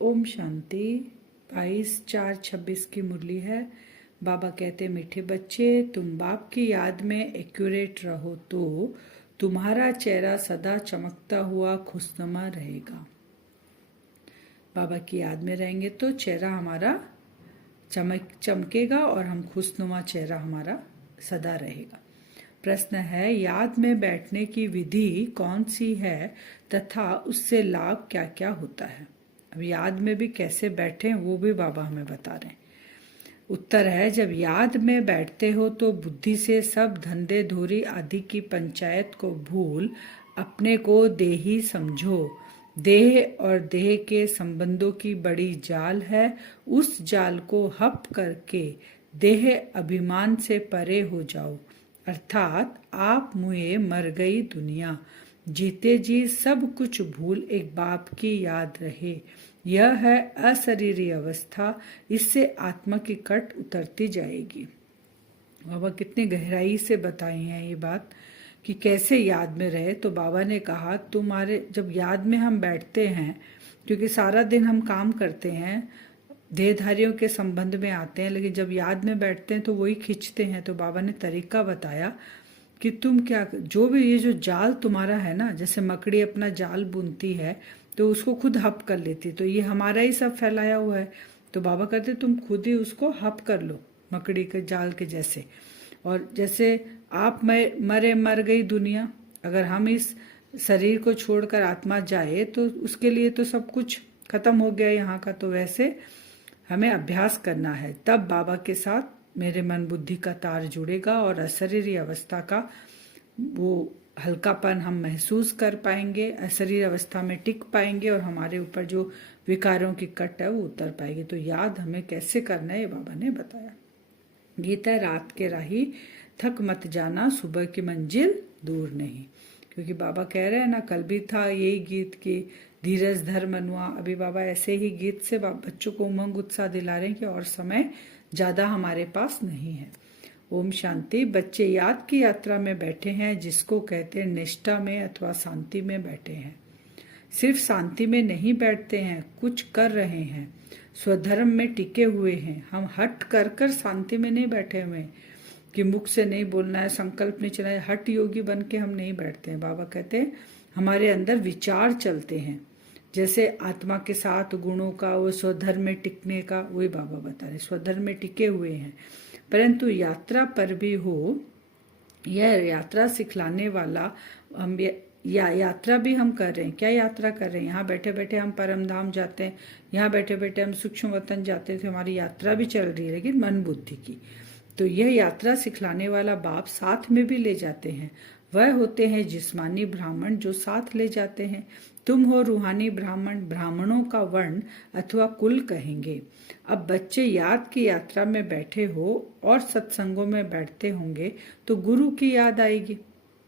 ओम शांति। 22/4/26 की मुरली है। बाबा कहते मीठे बच्चे, तुम बाप की याद में एक्यूरेट रहो तो तुम्हारा चेहरा सदा चमकता हुआ खुशनुमा रहेगा। बाबा की याद में रहेंगे तो चेहरा हमारा चमकेगा और हम खुशनुमा चेहरा हमारा सदा रहेगा। प्रश्न है, याद में बैठने की विधि कौन सी है तथा उससे लाभ क्या क्या होता है। अब याद में भी कैसे बैठें वो भी बाबा हमें बता रहे हैं। उत्तर है, जब याद में बैठते हो तो बुद्धि से सब धंधे धोरी आदि की पंचायत को भूल अपने को देही समझो। देह और देह के संबंधों की बड़ी जाल है, उस जाल को हप करके देह अभिमान से परे हो जाओ। अर्थात आप मुए मर गई दुनिया, जीते जी सब कुछ भूल एक बाप की याद रहे। यह है अशरीरी अवस्था, इससे आत्मा की कट उतरती जाएगी। बाबा कितनी गहराई से बताए हैं ये बात कि कैसे याद में रहे। तो बाबा ने कहा, तुम्हारे जब याद में हम बैठते हैं, क्योंकि सारा दिन हम काम करते हैं, देहधारियों के संबंध में आते हैं, लेकिन जब याद में बैठते हैं तो वही खींचते हैं। तो बाबा ने तरीका बताया कि तुम क्या, जो भी ये जो जाल तुम्हारा है ना, जैसे मकड़ी अपना जाल बुनती है तो उसको खुद हप कर लेती, तो ये हमारा ही सब फैलाया हुआ है। तो बाबा कहते तुम खुद ही उसको हप कर लो, मकड़ी के जाल के जैसे। और जैसे आप मर गई दुनिया, अगर हम इस शरीर को छोड़कर आत्मा जाए तो उसके लिए तो सब कुछ खत्म हो गया यहाँ का। तो वैसे हमें अभ्यास करना है, तब बाबा के साथ मेरे मन बुद्धि का तार जुड़ेगा और अशरीरी अवस्था का वो हल्कापन हम महसूस कर पाएंगे, अशरीर अवस्था में टिक पाएंगे और हमारे ऊपर जो विकारों की कट है वो उतर पाएगी। तो याद हमें कैसे करना है ये बाबा ने बताया। गीता रात के राही थक मत जाना, सुबह की मंजिल दूर नहीं। क्योंकि बाबा कह रहे हैं ना, कल भी था यही गीत की धीरज धर मनुआ। अभी बाबा ऐसे ही गीत से बच्चों को उमंग उत्साह दिला रहे हैं कि और समय ज्यादा हमारे पास नहीं है। ओम शांति। बच्चे याद की यात्रा में बैठे हैं, जिसको कहते हैं निष्ठा में अथवा शांति में बैठे हैं। सिर्फ शांति में नहीं बैठते हैं, कुछ कर रहे हैं, स्वधर्म में टिके हुए हैं। हम हट कर कर शांति में नहीं बैठे हुए कि मुख से नहीं बोलना है, संकल्प नहीं चलाए, हट योगी बन के हम नहीं बैठते हैं। बाबा कहते हैं हमारे अंदर विचार चलते हैं, जैसे आत्मा के साथ गुणों का, वो स्वधर्म में टिकने का, वही बाबा बता रहे। स्वधर्म में टिके हुए हैं, परंतु यात्रा पर भी हो, यह यात्रा सिखलाने वाला हम यात्रा भी हम कर रहे हैं। क्या यात्रा कर रहे हैं? यहाँ बैठे बैठे हम परम धाम जाते हैं, यहाँ बैठे बैठे हम सूक्ष्म वतन जाते थे, हमारी यात्रा भी चल रही है, लेकिन मन बुद्धि की। तो यह यात्रा सिखलाने वाला बाप साथ में भी ले जाते हैं। वह होते हैं जिस्मानी ब्राह्मण जो साथ ले जाते हैं। तुम हो रूहानी ब्राह्मण, ब्राह्मणों का वर्ण अथवा कुल कहेंगे। अब बच्चे याद की यात्रा में बैठे हो और सत्संगों में बैठते होंगे तो गुरु की याद आएगी।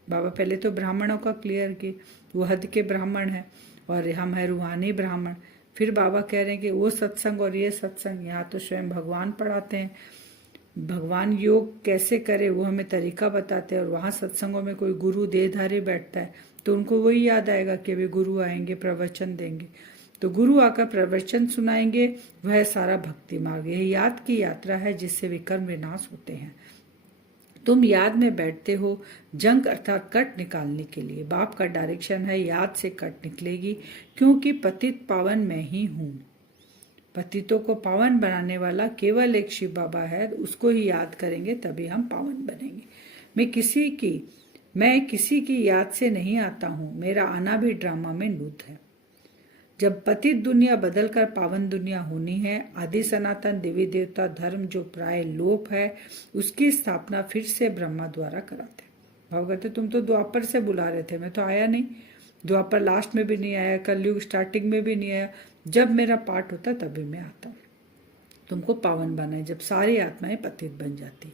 बाबा पहले तो ब्राह्मणों का क्लियर किए, वो हद के ब्राह्मण है और हम है रूहानी ब्राह्मण। फिर बाबा कह रहे हैं कि वो सत्संग और ये सत्संग, यहाँ तो स्वयं भगवान पढ़ाते हैं, भगवान योग कैसे करे वो हमें तरीका बताते हैं। और वहाँ सत्संगों में कोई गुरु देहधारी बैठता है तो उनको वही याद आएगा कि वे गुरु आएंगे, प्रवचन देंगे। तो गुरु आकर प्रवचन सुनाएंगे, वह सारा भक्ति मार्ग। यह याद की यात्रा है जिससे विकर्म विनाश होते हैं। तुम याद में बैठते हो जंग अर्थात कट निकालने के लिए। बाप का डायरेक्शन है याद से कट निकलेगी, क्योंकि पतित पावन मैं ही हूँ। पतितों को पावन बनाने वाला केवल एक शिव बाबा है, उसको ही याद करेंगे तभी हम पावन बनेंगे। मैं किसी की याद से नहीं आता हूँ, मेरा आना भी ड्रामा में नूत है। जब पतित दुनिया बदलकर पावन दुनिया होनी है, आदि सनातन देवी देवता धर्म जो प्राय लोप है, उसकी स्थापना फिर से ब्रह्मा द्वारा कराते। भाव कहते तुम तो द्वापर से बुला रहे थे, मैं तो आया नहीं, द्वापर लास्ट में भी नहीं आया, कलयुग स्टार्टिंग में भी नहीं आया। जब मेरा पाठ होता तभी मैं आता हूँ, तुमको पावन बनाए, जब सारी आत्माएं पतित बन जाती।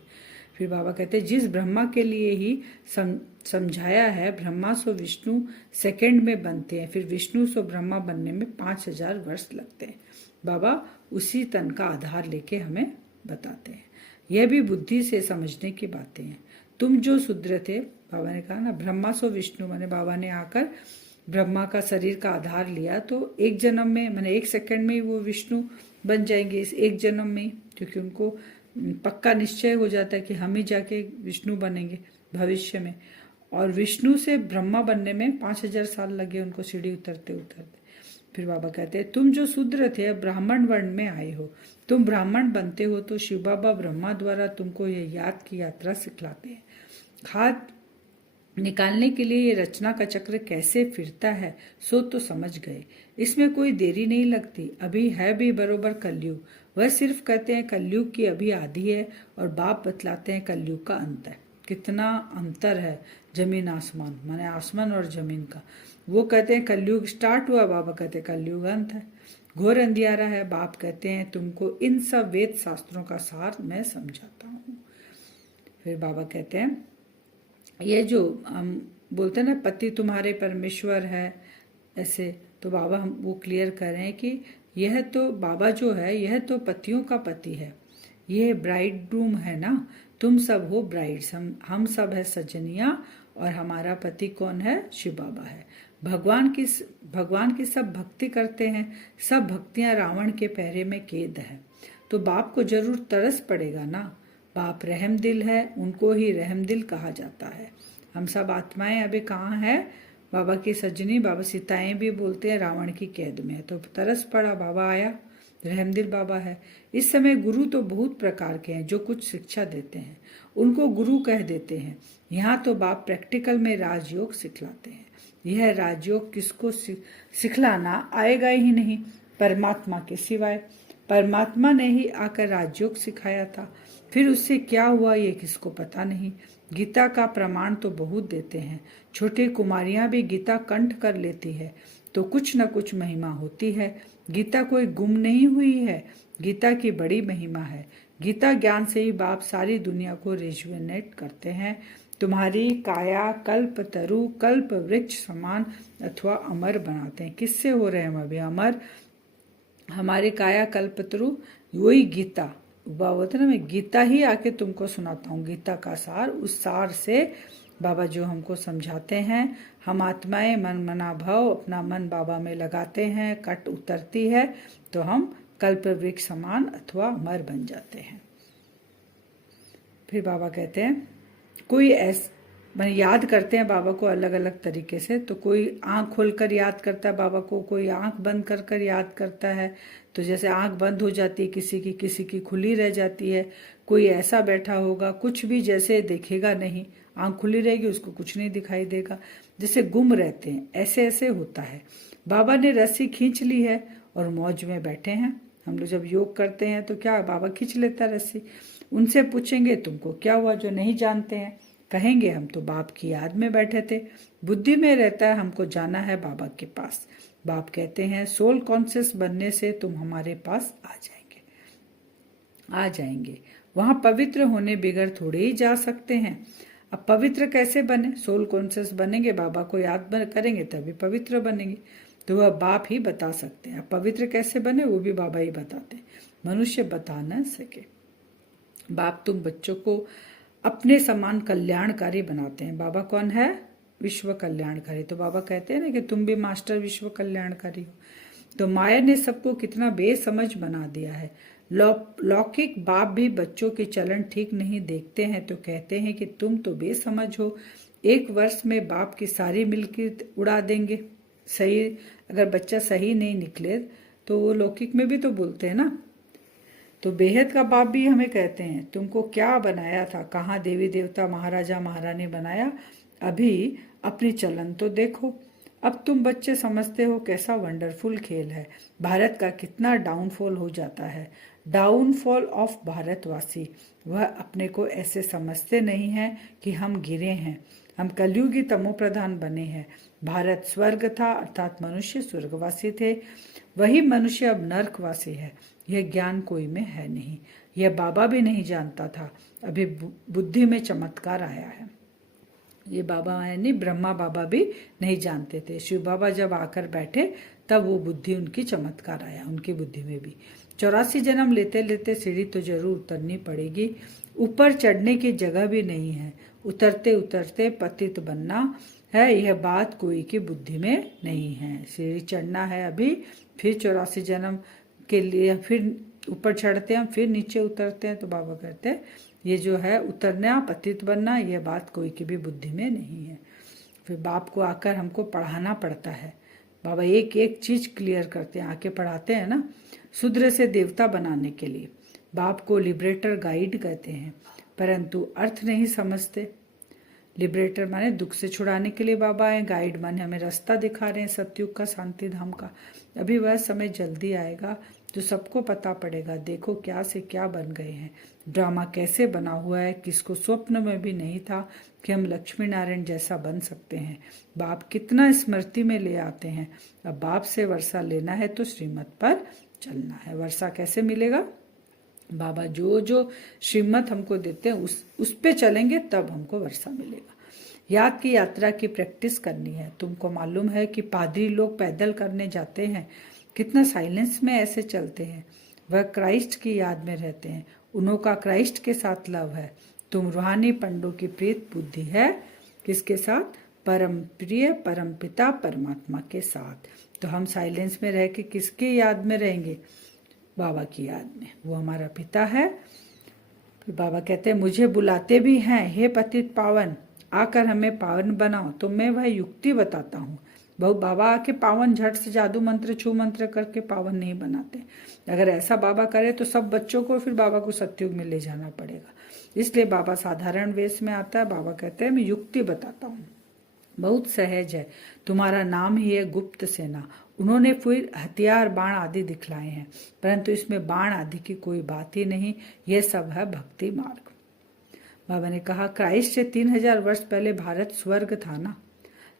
फिर बाबा कहते जिस ब्रह्मा के लिए ही समझाया है, ब्रह्मा सो विष्णु सेकंड में बनते हैं, फिर विष्णु सो ब्रह्मा बनने में 5000 वर्ष लगते हैं। बाबा उसी तन का आधार लेके हमें बताते हैं। यह भी बुद्धि से समझने की बातें हैं। तुम जो शूद्र थे, बाबा ने कहा ना, ब्रह्मा सो विष्णु, माने बाबा ने आकर ब्रह्मा का शरीर का आधार लिया तो एक जन्म में, मैंने एक सेकंड में वो विष्णु बन जाएंगे इस एक जन्म में, क्योंकि उनको पक्का निश्चय हो जाता है कि हम ही जाके विष्णु बनेंगे भविष्य में। और विष्णु से ब्रह्मा बनने में 5000 साल लगे उनको सीढ़ी उतरते उतरते। फिर बाबा कहते हैं तुम जो शूद्र थे अब ब्राह्मण वर्ण में आए हो, तुम ब्राह्मण बनते हो तो शिव बाबा ब्रह्मा द्वारा तुमको ये याद की यात्रा सिखलाते हैं। खाद निकालने के लिए ये रचना का चक्र कैसे फिरता है सो तो समझ गए। इसमें कोई देरी नहीं लगती, अभी है भी बरोबर कलयुग। वह सिर्फ कहते हैं कलयुग की अभी आधी है और बाप बतलाते हैं कलयुग का अंत है। कितना अंतर है जमीन आसमान, माने आसमान और जमीन का। वो कहते हैं कलयुग स्टार्ट हुआ, बाबा कहते हैं कलयुग अंत है, घोर अंधियारा है। बाप कहते हैं तुमको इन सब वेद शास्त्रों का सार मैं समझाता हूँ। फिर बाबा कहते हैं ये जो हम बोलते हैं ना पति तुम्हारे परमेश्वर है ऐसे, तो बाबा हम वो क्लियर कर रहे हैं कि यह तो बाबा जो है यह तो पतियों का पति है, यह ब्राइडग्रूम है ना, तुम सब हो ब्राइड्स, हम सब है सजनिया और हमारा पति कौन है, शिव बाबा है। भगवान की सब भक्ति करते हैं, सब भक्तियां रावण के पहरे में कैद है। तो बाप को जरूर तरस पड़ेगा ना, बाप रहम दिल है, उनको ही रहम दिल कहा जाता है। हम सब आत्माएं अभी कहाँ है, बाबा की सजनी, बाबा सीताएं भी बोलते हैं रावण की कैद में है, तो तरस पड़ा, बाबा आया, रहमदिल बाबा है। इस समय गुरु तो बहुत प्रकार के हैं जो कुछ शिक्षा देते हैं, उनको गुरु कह देते हैं। यहाँ तो बाप प्रैक्टिकल में राजयोग सिखलाते हैं। यह राजयोग किसको सिखलाना आएगा ही नहीं, परमात्मा के सिवाय। परमात्मा ने ही आकर राजयोग सिखाया था, फिर उससे क्या हुआ ये किसको पता नहीं। गीता का प्रमाण तो बहुत देते हैं, छोटी कुमारियां भी गीता कंठ कर लेती है, तो कुछ न कुछ महिमा होती है। गीता कोई गुम नहीं हुई है, गीता की बड़ी महिमा है। गीता ज्ञान से ही बाप सारी दुनिया को रेजुवेनेट करते हैं। तुम्हारी काया कल्प तरु कल्प वृक्ष समान अथवा अमर बनाते हैं। किससे हो रहे हैं हम अभी अमर, हमारी काया कल्प तरु वही गीता बोलते ना, मैं गीता ही आके तुमको सुनाता हूँ, गीता का सार। उस सार से बाबा जो हमको समझाते हैं, हम आत्माएं मन मना भाव अपना मन बाबा में लगाते हैं, कट उतरती है तो हम कल्प वृक्ष समान अथवा अमर बन जाते हैं। फिर बाबा कहते हैं कोई मैंने याद करते हैं बाबा को अलग अलग तरीके से, तो कोई आंख खोलकर याद करता है बाबा को, कोई आंख बंद कर कर याद करता है। तो जैसे आंख बंद हो जाती है किसी की खुली रह जाती है। कोई ऐसा बैठा होगा कुछ भी जैसे देखेगा नहीं, आंख खुली रहेगी उसको कुछ नहीं दिखाई देगा, जैसे गुम रहते हैं, ऐसे ऐसे होता है। बाबा ने रस्सी खींच ली है और मौज में बैठे हैं। हम लोग जब योग करते हैं तो क्या बाबा खींच लेता है रस्सी। उनसे पूछेंगे तुमको क्या हुआ, जो नहीं जानते हैं कहेंगे हम तो बाप की याद में बैठे थे, बुद्धि में रहता है हमको जाना है बाबा के पास। बाप कहते हैं सोल कॉन्शियस बनने से तुम हमारे पास आ जाएंगे। वहां पवित्र होने बिगड़ थोड़े ही जा सकते हैं। अब पवित्र कैसे बने, सोल कॉन्शियस बनेंगे, बाबा को याद करेंगे तभी पवित्र बनेंगे, तो वह बाप ही बता सकते हैं। अब पवित्र कैसे बने वो भी बाबा ही बताते हैं, मनुष्य बता न सके। बाप तुम बच्चों को अपने समान कल्याणकारी बनाते हैं। बाबा कौन है, विश्व कल्याणकारी। तो बाबा कहते हैं ना कि तुम भी मास्टर विश्व कल्याणकारी हो। तो माया ने सबको कितना बेसमझ बना दिया है। लौकिक बाप भी बच्चों के चलन ठीक नहीं देखते हैं तो कहते हैं कि तुम तो बेसमझ हो, 1 वर्ष में बाप की सारी मिल्की उड़ा देंगे। सही, अगर बच्चा सही नहीं निकले तो वो लौकिक में भी तो बोलते हैं ना। तो बेहद का बाप भी हमें कहते हैं तुमको क्या बनाया था, कहाँ देवी देवता महाराजा महारानी बनाया, अभी अपनी चलन तो देखो। अब तुम बच्चे समझते हो कैसा वंडरफुल खेल है, भारत का कितना डाउनफॉल हो जाता है। डाउनफॉल ऑफ भारतवासी, वह अपने को ऐसे समझते नहीं है कि हम गिरे हैं, हम कलयुगी तमो प्रधान बने हैं। भारत स्वर्ग था अर्थात मनुष्य स्वर्गवासी थे, वही मनुष्य अब नरकवासी है। यह ज्ञान कोई में है नहीं, यह बाबा भी नहीं जानता था, अभी बुद्धि में चमत्कार आया है। ये बाबा है नहीं, ब्रह्मा बाबा भी नहीं जानते थे। शिव बाबा जब आकर बैठे तब वो बुद्धि उनकी चमत्कार आया, उनकी बुद्धि में भी। 84 जन्म लेते लेते सीढ़ी तो जरूर उतरनी पड़ेगी, ऊपर चढ़ने की जगह भी नहीं है, उतरते उतरते पतित बनना है, यह बात कोई की बुद्धि में नहीं है। सीढ़ी चढ़ना है अभी, फिर 84 जन्म के लिए फिर ऊपर चढ़ते हैं, फिर नीचे उतरते हैं। तो बाबा कहते हैं ये जो है उतरना, पतित बनना, यह बात कोई की भी बुद्धि में नहीं है। फिर बाप को आकर हमको पढ़ाना पड़ता है। बाबा एक एक चीज क्लियर करते हैं, आके पढ़ाते हैं ना। शूद्र से देवता बनाने के लिए बाप को लिबरेटर गाइड कहते हैं, परंतु अर्थ नहीं समझते। लिबरेटर माने दुख से छुड़ाने के लिए बाबा है, गाइड माने हमें रास्ता दिखा रहे हैं सतयुग का, शांति धाम का। अभी वह समय जल्दी आएगा जो सबको पता पड़ेगा, देखो क्या से क्या बन गए हैं, ड्रामा कैसे बना हुआ है। किसको स्वप्न में भी नहीं था कि हम लक्ष्मी नारायण जैसा बन सकते हैं। बाप कितना स्मृति में ले आते हैं। अब बाप से वर्षा लेना है तो श्रीमत पर चलना है। वर्षा कैसे मिलेगा? बाबा जो जो श्रीमत हमको देते हैं उस पे चलेंगे, तब हमको वर्षा मिलेगा। याद की यात्रा की प्रैक्टिस करनी है। तुमको मालूम है कि पादरी लोग पैदल करने जाते हैं, कितना साइलेंस में ऐसे चलते हैं। वह क्राइस्ट की याद में रहते हैं, उनका क्राइस्ट के साथ लव है। तुम रूहानी पंडों की प्रीत बुद्धि है, किसके साथ? परम प्रिय परम पिता परमात्मा के साथ। तो हम साइलेंस में रह के किसके याद में रहेंगे? बाबा की याद में। वो हमारा पिता है। फिर बाबा कहते हैं मुझे बुलाते भी हैं, हे पतित पावन, आकर हमें पावन बनाओ। तो मैं वह युक्ति बताता हूँ। बहु बाबा आके पावन झट से जादू मंत्र छू मंत्र करके पावन नहीं बनाते। अगर ऐसा बाबा करे तो सब बच्चों को फिर बाबा को सतयुग में ले जाना पड़ेगा। इसलिए बाबा साधारण वेश में आता है। बाबा कहते हैं मैं युक्ति बताता हूँ, बहुत सहज है। तुम्हारा नाम ही है गुप्त सेना। उन्होंने फिर हथियार बाण आदि दिखलाए हैं, परंतु इसमें बाण आदि की कोई बात ही नहीं। यह सब है भक्ति मार्ग। बाबा ने कहा क्राइस्ट से 3000 वर्ष पहले भारत स्वर्ग था ना,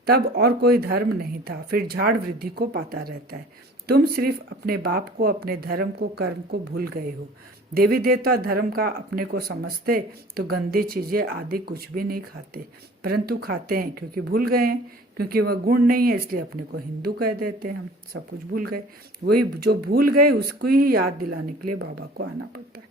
तब और कोई धर्म नहीं था। फिर झाड़ वृद्धि को पाता रहता है। तुम सिर्फ अपने बाप को, अपने धर्म को, कर्म को भूल गए हो। देवी देवता धर्म का अपने को समझते तो गंदी चीजें आदि कुछ भी नहीं खाते, परंतु खाते हैं क्योंकि भूल गए हैं। क्योंकि वह गुण नहीं है इसलिए अपने को हिंदू कह देते हैं। हम सब कुछ भूल गए। वही जो भूल गए उसको ही याद दिलाने के लिए बाबा को आना पड़ता है।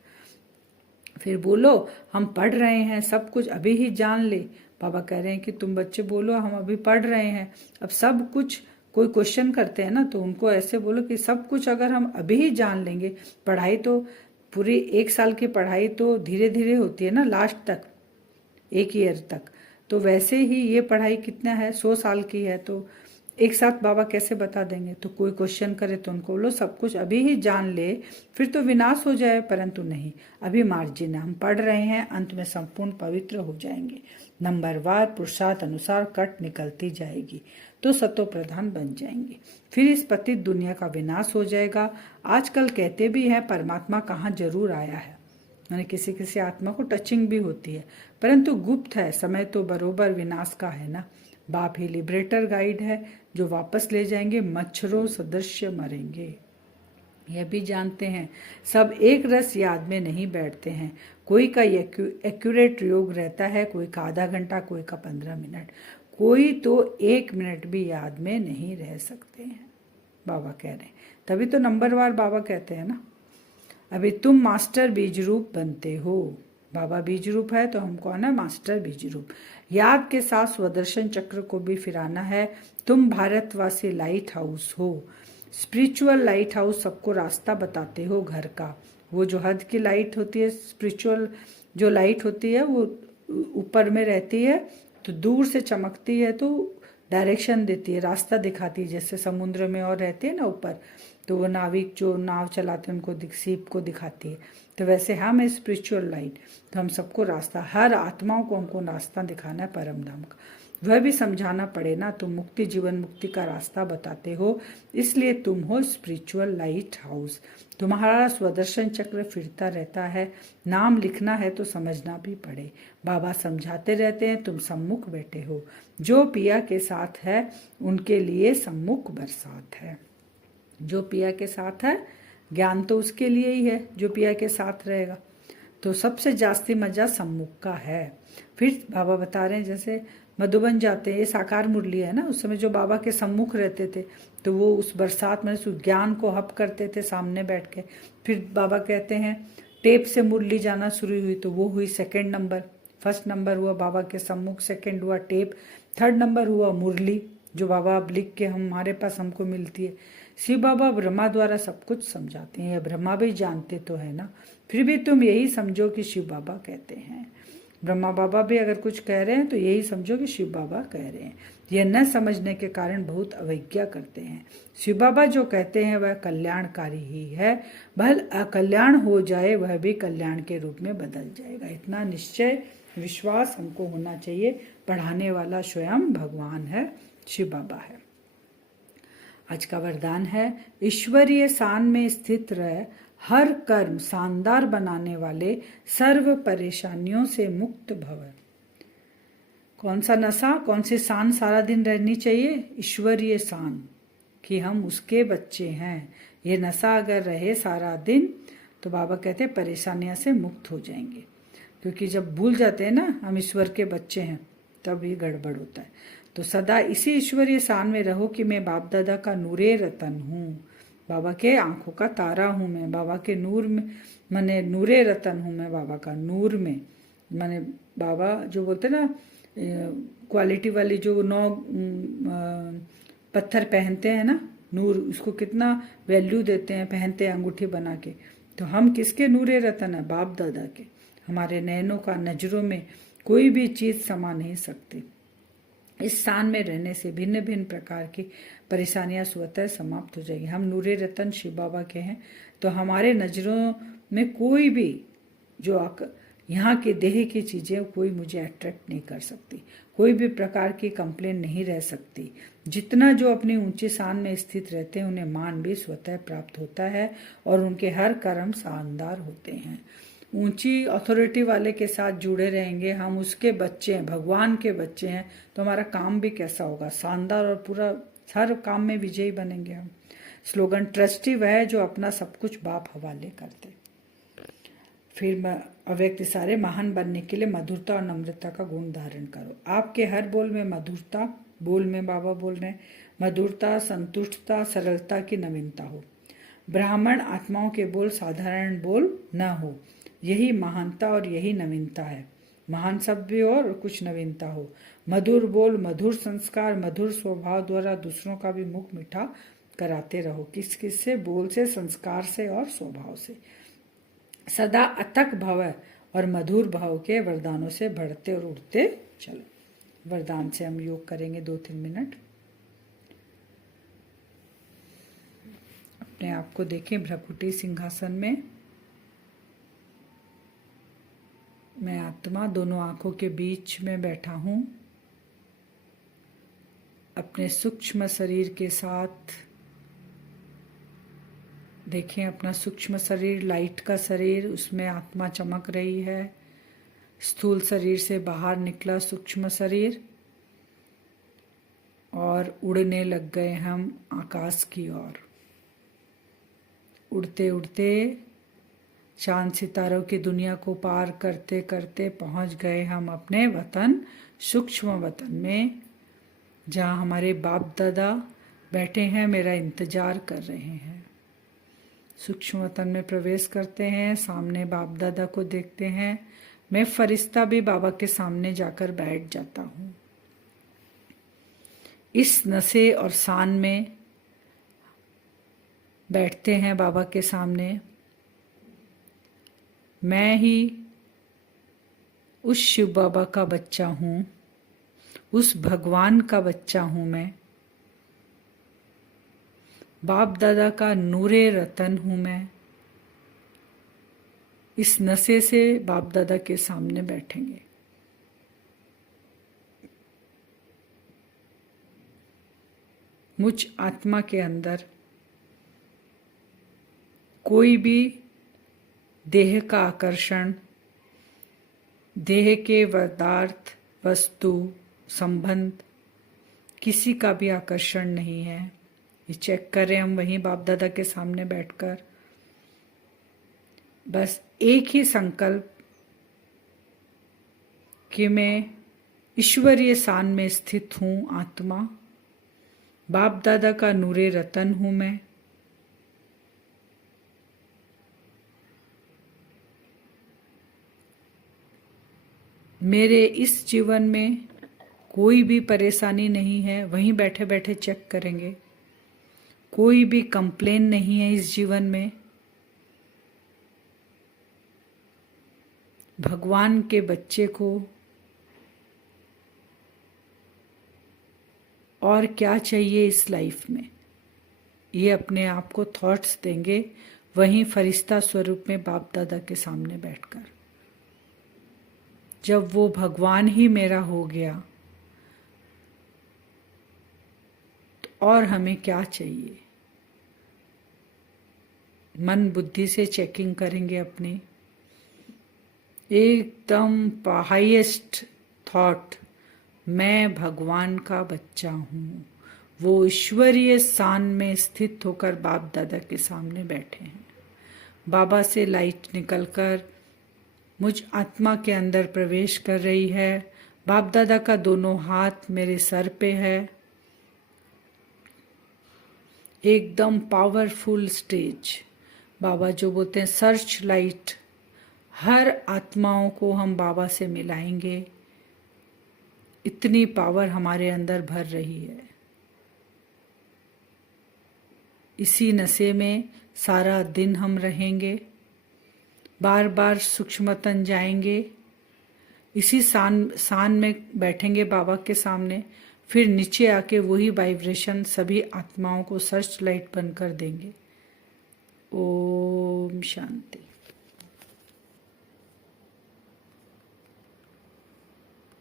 फिर बोलो हम पढ़ रहे हैं, सब कुछ अभी ही जान ले। बाबा कह रहे हैं कि तुम बच्चे बोलो हम अभी पढ़ रहे हैं। अब सब कुछ कोई क्वेश्चन करते हैं ना, तो उनको ऐसे बोलो कि सब कुछ अगर हम अभी ही जान लेंगे। पढ़ाई तो पूरी 1 साल की पढ़ाई तो धीरे धीरे होती है ना, लास्ट तक 1 ईयर तक। तो वैसे ही ये पढ़ाई कितना है, 100 साल की है। तो एक साथ बाबा कैसे बता देंगे? तो कोई क्वेश्चन करे तो उनको बोलो सब कुछ अभी ही जान ले, फिर तो विनाश हो जाए। परंतु नहीं, अभी मार्जिन है, हम पढ़ रहे हैं, अंत में संपूर्ण पवित्र हो जाएंगे। नंबरवार पुरुषार्थ अनुसार कट निकलती जाएगी तो सतो प्रधान बन जाएंगे। फिर इस पतित दुनिया का विनाश हो जाएगा। आजकल कहते भी हैं परमात्मा कहाँ जरूर आया है, मैंने किसी किसी आत्मा को टचिंग भी होती है, परंतु गुप्त है। समय तो बरोबर विनाश का है ना। बाप ही लिबरेटर गाइड है जो वापस ले जाएंगे। मच्छरों सदृश्य मरेंगे, यह भी जानते हैं। सब एक रस याद में नहीं बैठते हैं। कोई का एक्यूरेट योग रहता है, कोई का आधा घंटा, कोई का 15 मिनट, कोई तो 1 मिनट भी याद में नहीं रह सकते हैं। बाबा कह रहे हैं, तभी तो नंबरवार बाबा कहते हैं ना। अभी तुम मास्टर बीज रूप बनते हो। बाबा बीज रूप है तो हमको आना मास्टर बीज रूप। याद के साथ स्वदर्शन चक्र को भी फिराना है। तुम भारतवासी लाइट हाउस हो, स्पिरिचुअल लाइट हाउस। सबको रास्ता बताते हो घर का। वो जो हद की लाइट होती है, स्पिरिचुअल जो लाइट होती है, वो ऊपर में रहती है तो दूर से चमकती है, तो डायरेक्शन देती है, रास्ता दिखाती है। जैसे समुद्र में और रहते हैं ना ऊपर, तो वो नाविक जो नाव चलाते हैं उनको सीप को दिखाती है। तो वैसे हम है स्पिरिचुअल लाइट, तो हम सबको रास्ता, हर आत्माओं को हमको रास्ता दिखाना है परम धाम का। वह भी समझाना पड़े ना। तुम मुक्ति जीवन मुक्ति का रास्ता बताते हो, इसलिए तुम हो स्पिरिचुअल लाइट हाउस। तुम्हारा स्वदर्शन चक्र फिरता रहता है। नाम लिखना है तो समझना भी पड़े। बाबा समझाते रहते हैं, तुम सम्मुख बैठे हो। जो पिया के साथ है उनके लिए सम्मुख बरसात है। जो पिया के साथ है, ज्ञान तो उसके लिए ही है जो पिया के साथ रहेगा। तो सबसे जास्ती मजा सम्मुख का है। फिर बाबा बता रहे हैं जैसे मधुबन जाते हैं, ये साकार मुरली है ना, उस समय जो बाबा के सम्मुख रहते थे तो वो उस बरसात में उस ज्ञान को हप करते थे सामने बैठ के। फिर बाबा कहते हैं टेप से मुरली जाना शुरू हुई तो वो हुई 2nd नंबर, 1st नंबर हुआ बाबा के सम्मुख, 2nd हुआ टेप, 3rd नंबर हुआ मुरली, जो बाबा अब लिख के हमारे पास हमको मिलती है। शिव बाबा ब्रह्मा द्वारा सब कुछ समझाते हैं, ब्रह्मा भी जानते तो है ना, फिर भी तुम यही समझो कि शिव बाबा कहते हैं। ब्रह्मा बाबा भी अगर कुछ कह रहे हैं तो यही समझो कि शिव बाबा कह रहे हैं। यह न समझने के कारण बहुत अवज्ञा करते हैं। शिव बाबा जो कहते हैं वह कल्याणकारी ही है, भल अकल्याण हो जाए वह भी कल्याण के रूप में बदल जाएगा। इतना निश्चय विश्वास हमको होना चाहिए। पढ़ाने वाला स्वयं भगवान है, शिव बाबा है। आज का वरदान है, ईश्वरीय सान में स्थित रह हर कर्म शानदार बनाने वाले सर्व परेशानियों से मुक्त भव। कौन सा नशा, कौन सी शान सारा दिन रहनी चाहिए? ईश्वरीय शान, कि हम उसके बच्चे हैं। ये नशा अगर रहे सारा दिन तो बाबा कहते हैं परेशानियां से मुक्त हो जाएंगे। क्योंकि जब भूल जाते हैं ना हम ईश्वर के बच्चे हैं तब ये गड़बड़ होता है। तो सदा इसी ईश्वरीय शान में रहो कि मैं बाप दादा का नूरे रतन हूँ, बाबा के आंखों का तारा हूँ मैं, बाबा के नूर में मैंने नूरे रतन हूँ मैं, बाबा का नूर में मैंने। बाबा जो बोलते ना क्वालिटी वाली जो 9 पत्थर पहनते हैं ना नूर, उसको कितना वैल्यू देते हैं, पहनते हैं अंगूठी बना के। तो हम किसके नूरे रतन है? बाप दादा के। हमारे नैनों का नजरों में कोई भी चीज समा नहीं सकती। इस स्थान में रहने से भिन्न भिन्न प्रकार की परेशानियां स्वतः समाप्त हो जाएगी। हम नूरे रतन शिव बाबा के हैं, तो हमारे नजरों में कोई भी जो यहाँ की देह की चीजें कोई मुझे अट्रैक्ट नहीं कर सकती, कोई भी प्रकार की कंप्लेन नहीं रह सकती। जितना जो अपनी ऊंचे स्थान में स्थित रहते हैं उन्हें मान भी स्वतः प्राप्त होता है और उनके हर कर्म शानदार होते हैं। ऊंची अथॉरिटी वाले के साथ जुड़े रहेंगे, हम उसके बच्चे हैं, भगवान के बच्चे हैं, तो हमारा काम भी कैसा होगा? शानदार, और पूरा हर काम में विजयी बनेंगे हम। स्लोगन, ट्रस्टी वह है जो अपना सब कुछ बाप हवाले करते। फिर अव्यक्त सारे महान बनने के लिए मधुरता और नम्रता का गुण धारण करो। आपके हर बोल में मधुरता, बोल में बाबा बोल रहे हैं, मधुरता, संतुष्टता, सरलता की नवीनता हो। ब्राह्मण आत्माओं के बोल साधारण बोल न हो, यही महानता और यही नवीनता है। महान शब्द भी हो और कुछ नवीनता हो। मधुर बोल, मधुर संस्कार, मधुर स्वभाव द्वारा दूसरों का भी मुख मीठा कराते रहो। किस किस से? बोल से, संस्कार से और स्वभाव से। सदा अथक भव और मधुर भाव के वरदानों से बढ़ते और उड़ते चलो। वरदान से हम योग करेंगे 2-3 मिनट। अपने आप को देखें भ्रकुटी सिंहासन में। मैं आत्मा दोनों आंखों के बीच में बैठा हूं। अपने सूक्ष्म शरीर के साथ देखें अपना सूक्ष्म शरीर, लाइट का शरीर, उसमें आत्मा चमक रही है। स्थूल शरीर से बाहर निकला सूक्ष्म शरीर और उड़ने लग गए हम आकाश की ओर। उड़ते उड़ते चांद सितारों की दुनिया को पार करते करते पहुंच गए हम अपने वतन, सूक्ष्म वतन में, जहां हमारे बाप दादा बैठे हैं, मेरा इंतजार कर रहे हैं। सूक्ष्म वतन में प्रवेश करते हैं, सामने बाप दादा को देखते हैं। मैं फरिश्ता भी बाबा के सामने जाकर बैठ जाता हूँ। इस नशे और शान में बैठते हैं बाबा के सामने। मैं ही उस शिव बाबा का बच्चा हूँ, उस भगवान का बच्चा हूँ मैं। बाप दादा का नूरे रतन हूँ मैं। इस नशे से बाप दादा के सामने बैठेंगे। मुझ आत्मा के अंदर कोई भी देह का आकर्षण, देह के पदार्थ, वस्तु, संबंध, किसी का भी आकर्षण नहीं है। ये चेक करें हम वहीं बाप दादा के सामने बैठकर। बस एक ही संकल्प कि मैं ईश्वरीय शान में स्थित हूँ आत्मा, बाप दादा का नूरे रतन हूँ मैं। मेरे इस जीवन में कोई भी परेशानी नहीं है, वहीं बैठे बैठे चेक करेंगे। कोई भी कंप्लेन नहीं है इस जीवन में। भगवान के बच्चे को और क्या चाहिए इस लाइफ में, ये अपने आप को थॉट्स देंगे, वहीं फरिश्ता स्वरूप में बाप दादा के सामने बैठकर। जब वो भगवान ही मेरा हो गया तो और हमें क्या चाहिए। मन बुद्धि से चेकिंग करेंगे अपनी, एकदम हाईएस्ट थॉट, मैं भगवान का बच्चा हूँ। वो ईश्वरीय स्थान में स्थित होकर बाप दादा के सामने बैठे हैं। बाबा से लाइट निकलकर मुझ आत्मा के अंदर प्रवेश कर रही है। बाप दादा का दोनों हाथ मेरे सर पे है। एकदम पावरफुल स्टेज। बाबा जो बोलते हैं सर्च लाइट, हर आत्माओं को हम बाबा से मिलाएंगे। इतनी पावर हमारे अंदर भर रही है। इसी नशे में सारा दिन हम रहेंगे। बार बार सूक्ष्मतन जाएंगे, इसी सान में बैठेंगे बाबा के सामने, फिर नीचे आके वही वाइब्रेशन सभी आत्माओं को सर्च लाइट बनकर देंगे। ओम शांति।